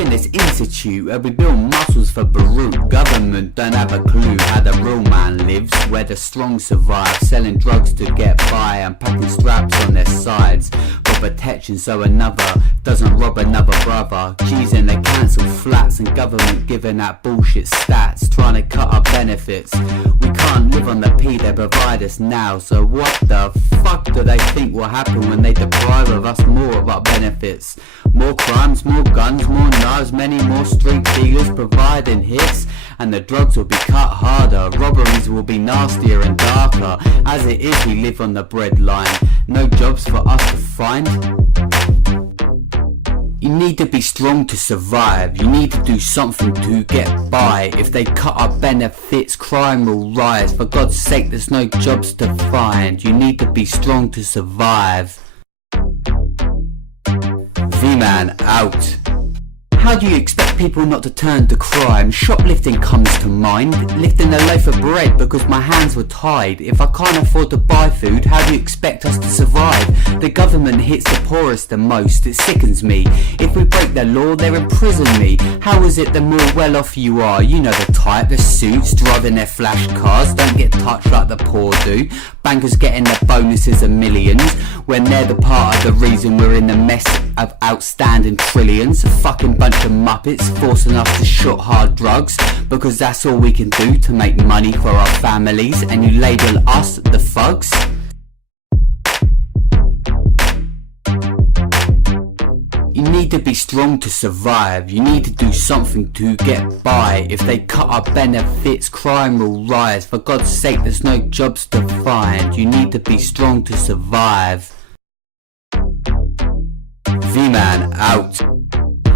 live in this institute where we build muscles for Baruch. Government don't have a clue how the real man lives, where the strong survive, selling drugs to get by and packing straps on their sides for protection so another doesn't rob another brother. G's in the council flats and government giving out bullshit stats, trying to cut our benefits. We can't live on the P they provide us now, so what the fuck do they think will happen when they deprive of us more of our benefits? More crimes, more guns, more knives, many more street dealers providing hits, and the drugs will be cut harder, robberies will be nastier and darker. As it is, we live on the breadline, no jobs for us to find. You need to be strong to survive, you need to do something to get by. If they cut our benefits, crime will rise. For God's sake, there's no jobs to find. You need to be strong to survive. V-Man out. How do you expect people not to turn to crime? Shoplifting comes to mind. Lifting a loaf of bread because my hands were tied. If I can't afford to buy food, how do you expect us to survive? The government hits the poorest the most, it sickens me. If we break the law, they imprison me. How is it the more well off you are? You know the type, the suits, driving their flash cars, don't get touched like the poor do. Bankers getting their bonuses of millions, when they're the part of the reason we're in the mess of outstanding trillions. A fucking bunch of muppets forcing us to short hard drugs because that's all we can do to make money for our families, and you label us the thugs. You need to be strong to survive, you need to do something to get by. If they cut our benefits, crime will rise. For God's sake, there's no jobs to find. You need to be strong to survive. V-Man out.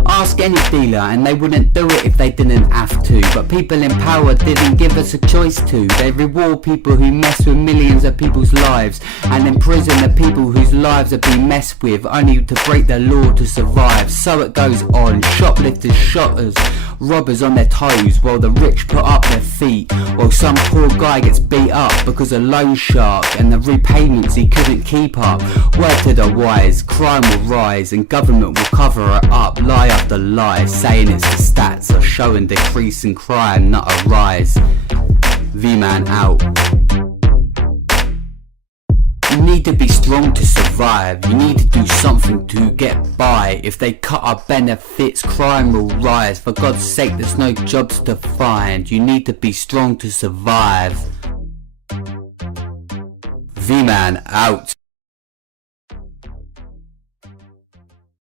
Ask any dealer and they wouldn't do it if they didn't have to, but people in power didn't give us a choice to. They reward people who mess with millions of people's lives and imprison the people whose lives are being messed with, only to break the law to survive. So it goes on, shoplifters, shotters, robbers on their toes while the rich put up their feet, while some poor guy gets beat up because of loan shark and the repayments he couldn't keep up. Word to the wise, crime will rise and government will cover it up, lie after lie, saying it's the stats are showing decrease in crime, not a rise. V-Man out. You need to be strong to survive, you need to do something to get by. If they cut our benefits, crime will rise. For God's sake, there's no jobs to find. You need to be strong to survive. V-Man out.